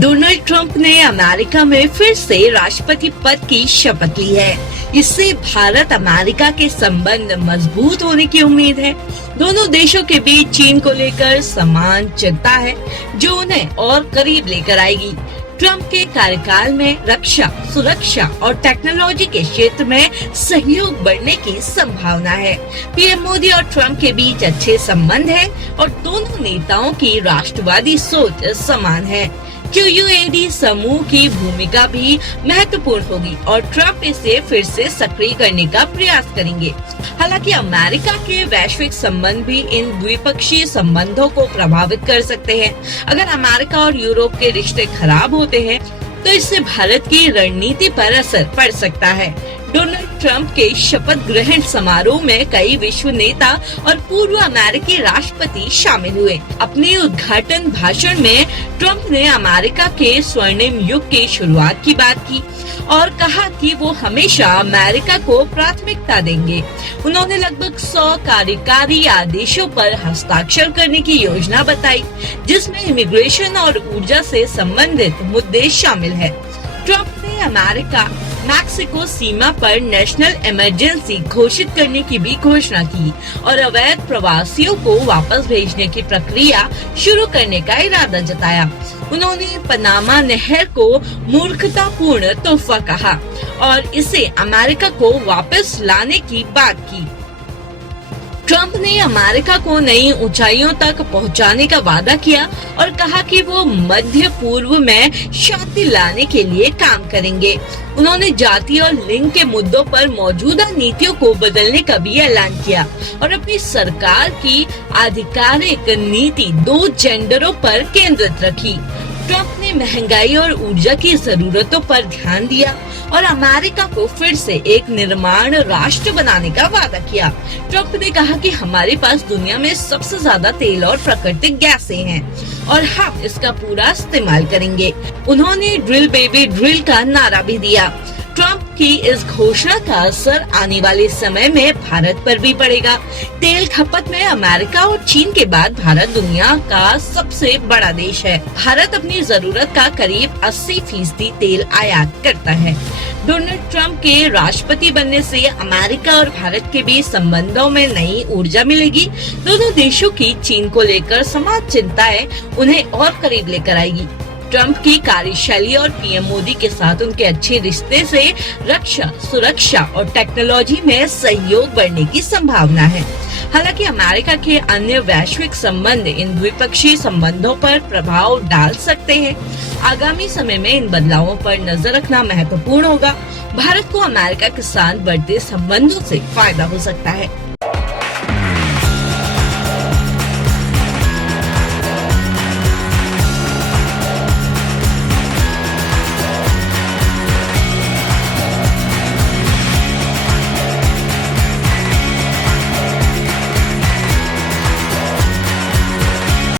Donald Trump ने America में फिर से राष्ट्रपति पद की शपथ ली है। इससे भारत अमेरिका के संबंध मजबूत होने की उम्मीद है। दोनों देशों के बीच चीन को लेकर समान चिंता है, जो उन्हें और करीब लेकर आएगी। ट्रंप के कार्यकाल में रक्षा, सुरक्षा और टेक्नोलॉजी के क्षेत्र में सहयोग बढ़ने की संभावना है। पीएम मोदी और ट्रंप के बीच अच्छे संबंध है और दोनों नेताओं की राष्ट्रवादी सोच समान है। QUAD समूह की भूमिका भी महत्वपूर्ण होगी और ट्रंप इसे फिर से सक्रिय करने का प्रयास करेंगे। हालांकि अमेरिका के वैश्विक संबंध भी इन द्विपक्षीय संबंधों को प्रभावित कर सकते हैं। अगर अमेरिका और यूरोप के रिश्ते खराब होते हैं तो इससे भारत की रणनीति पर असर पड़ सकता है। डोनाल्ड ट्रंप के शपथ ग्रहण समारोह में कई विश्व नेता और पूर्व अमेरिकी राष्ट्रपति शामिल हुए। अपने उद्घाटन भाषण में ट्रंप ने अमेरिका के स्वर्णिम युग की शुरुआत की बात की और कहा कि वो हमेशा अमेरिका को प्राथमिकता देंगे। उन्होंने लगभग 100 कार्यकारी आदेशों पर हस्ताक्षर करने की योजना बताई, जिसमें इमिग्रेशन और ऊर्जा से संबंधित मुद्दे शामिल है। ट्रंप ने अमेरिका मैक्सिको सीमा पर नेशनल इमरजेंसी घोषित करने की भी घोषणा की और अवैध प्रवासियों को वापस भेजने की प्रक्रिया शुरू करने का इरादा जताया। उन्होंने पनामा नहर को मूर्खतापूर्ण तोहफा कहा और इसे अमेरिका को वापस लाने की बात की। ट्रंप ने अमेरिका को नई ऊंचाइयों तक पहुंचाने का वादा किया और कहा कि वो मध्य पूर्व में शांति लाने के लिए काम करेंगे। उन्होंने जाति और लिंग के मुद्दों पर मौजूदा नीतियों को बदलने का भी ऐलान किया और अपनी सरकार की आधिकारिक नीति 2 जेंडरों पर केंद्रित रखी। ट्रंप ने महंगाई और ऊर्जा की जरूरतों पर ध्यान दिया और अमेरिका को फिर से एक निर्माण राष्ट्र बनाने का वादा किया। ट्रंप ने कहा कि हमारे पास दुनिया में सबसे ज्यादा तेल और प्राकृतिक गैसें हैं और हम इसका पूरा इस्तेमाल करेंगे। उन्होंने ड्रिल बेबी ड्रिल का नारा भी दिया। ट्रंप की इस घोषणा का असर आने वाले समय में भारत पर भी पड़ेगा। तेल खपत में अमेरिका और चीन के बाद भारत दुनिया का सबसे बड़ा देश है। भारत अपनी जरूरत का करीब 80% तेल आयात करता है। डोनाल्ड ट्रंप के राष्ट्रपति बनने से अमेरिका और भारत के बीच संबंधों में नई ऊर्जा मिलेगी। दोनों देशों की चीन को लेकर समान चिंताएं उन्हें और करीब लेकर आएगी। ट्रंप की कार्यशैली और पीएम मोदी के साथ उनके अच्छे रिश्ते से रक्षा, सुरक्षा और टेक्नोलॉजी में सहयोग बढ़ने की संभावना है। हालांकि अमेरिका के अन्य वैश्विक संबंध इन द्विपक्षीय संबंधों पर प्रभाव डाल सकते हैं। आगामी समय में इन बदलावों पर नजर रखना महत्वपूर्ण होगा। भारत को अमेरिका के साथ बढ़ते संबंधों से फायदा हो सकता है।